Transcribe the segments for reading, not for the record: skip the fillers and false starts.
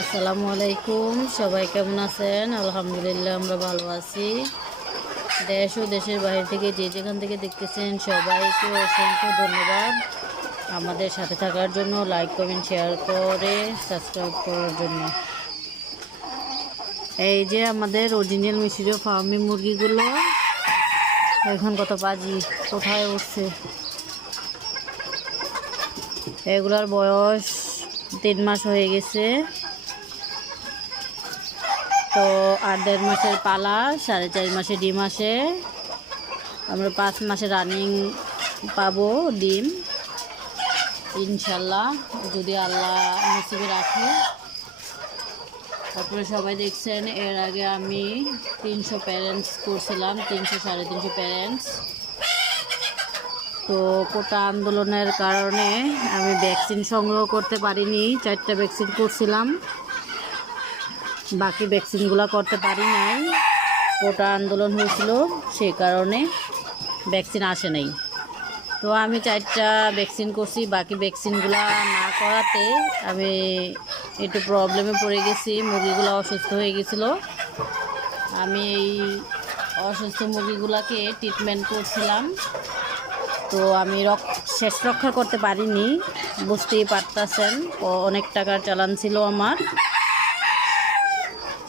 আসসালামু আলাইকুম। সবাই কেমন আছেন? আলহামদুলিল্লাহ আমরা ভালো আছি। দেশ ও দেশের বাইরে থেকে যে যেখান থেকে দেখতেছেন সবাইকে অসংখ্য ধন্যবাদ আমাদের সাথে থাকার জন্য, লাইক কমেন্ট শেয়ার করে সাবস্ক্রাইব করার জন্য। এই যে আমাদের অরিজিনাল মিশরীয় ফার্মি মুরগিগুলো এখন কত বাজি কোথায় উঠছে। এগুলার বয়স 3 মাস হয়ে গেছে। তো 8-1.5 মাসের পালা, 4.5 মাসে ডিম আসে। আমরা 5 মাসে রানিং পাবো ডিম ইনশাল্লাহ, যদি আল্লাহ নসিবে রাখে। তারপরে সবাই দেখছেন এর আগে আমি 300 প্যারেন্টস করছিলাম, 300-350 প্যারেন্টস। তো কোটা আন্দোলনের কারণে আমি ভ্যাকসিন সংগ্রহ করতে পারিনি। 4টা ভ্যাকসিন করছিলাম, বাকি ভ্যাকসিনগুলো করতে পারি নাই। কোটা আন্দোলন হয়েছিল, সেই কারণে ভ্যাকসিন আসে নাই। তো আমি 4টা ভ্যাকসিন করছি, বাকি ভ্যাকসিনগুলো না করাতে আমি একটু প্রবলেমে পড়ে গেছি। মুরগিগুলো অসুস্থ হয়ে গেছিলো। আমি এই অসুস্থ মুরগিগুলোকে ট্রিটমেন্ট করছিলাম। তো আমি শেষ রক্ষা করতে পারিনি, বুঝতেই পারতেছেন। অনেক টাকার চালান ছিল আমার।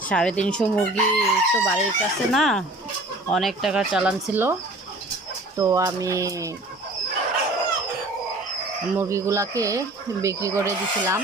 350 মুরগি তো বাড়ির কাছে না, অনেক টাকা চালান ছিল। তো আমি মুরগিগুলাকে বিক্রি করে দিছিলাম।